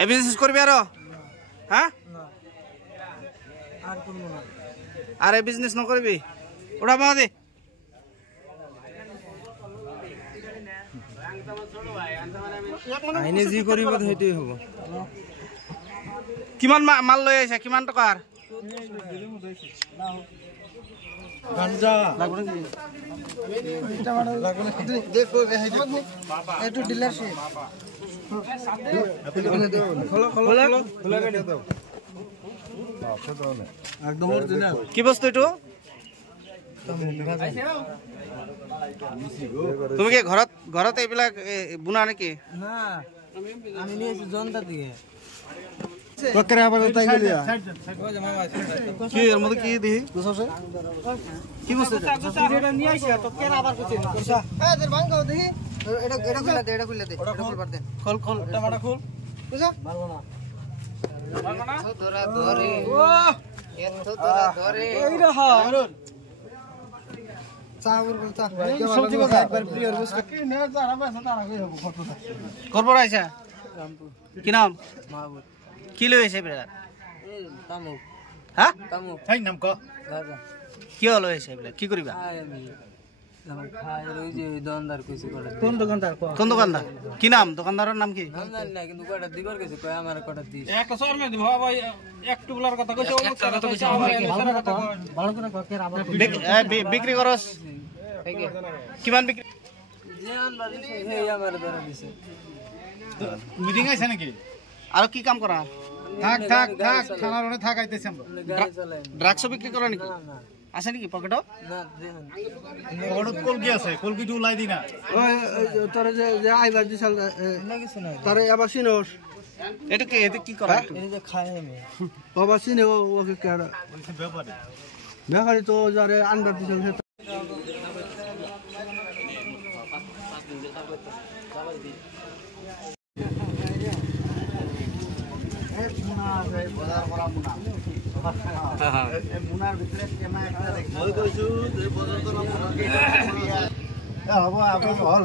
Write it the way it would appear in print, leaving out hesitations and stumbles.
এই বিজনেস কৰবি আৰ হ্যাঁ আৰ এই বিজনেস নকৰবি ওটা বাদে আইনে যি কৰিব সেইটোৱে হ'ব কিমান মাল লৈ আহিছা কিমান টকাৰ গাঞ্জা লাগব নেকি এটা মানে লাগব নেকি দেখো এটো ডিলারশিপ খোলা করে দাও একদম অরিজিনাল কি বস্তু এটো তুমি কি ঘৰত এইবিলাক বুনা নেকি না আমি নিয়েছি জনতা থেকে ককরে আবার তাই গলিয়া কি এর মধ্যে কি দেখি দুসে কি বস্তু এটা নিয়ে আইছে তো কেন আবার কইছে কইছা এ দের ভাঙ গাও দেখি এটা খুলে দে এটা খুলবার দে খোল টমাটো খোল কইছা মারবো না তোরা ধরে ও এত তোরা ধরে এই রহা চাউর বলতা সবজি কথা একবার প্রিয়র বস্তু কি নে যারা বাসা তারা কই হবে ফটো করবো আইছা রামপুর কি নাম মাহবুব কি লৈ আহিছে এইবিলাক এই তামুক হা তামুক এই নাম ক দাদা কি লৈ আহিছে এইবিলাক কি কৰিবা খাই আমি তামুক খাই রই যে দোকানদার কইছে কটা কোন দোকানদার কি নাম দোকানদারের নাম কি নাম জানি না কিন্তু কটা দিবার কইছে কয় আমার কটা দিস একটা সর মে দিব ভাই এক টুবলার কথা কইছে কথা তো কইছে ভালো করে কে আবার বিক্রি করস কিমান বিক্রি যে আনবার দিছে হে আমার ধরে দিছে মিটিং আছে নাকি আর কি কাম করা থাক থানার ওনে থাক আইতেছি আমরা গাড়ি চালাই ড্রাগস বিক্রি করে নাকি না না আছে নাকি পকেটও না দেন পকেটত কলকি আছে কলকিটো উলাই দি না ওই তোরে যে আইবার দিছাল না কিছু না তারে আবার সিনোস এটা কি করা এই যে খাই আমি বাবা সিনে ওকে কেডা ব্যাপারে তো যারে আনবার দিছাল সে মুনার ভিতরে কেমন একটা দেখি মই কইছো যে বজার তো না হল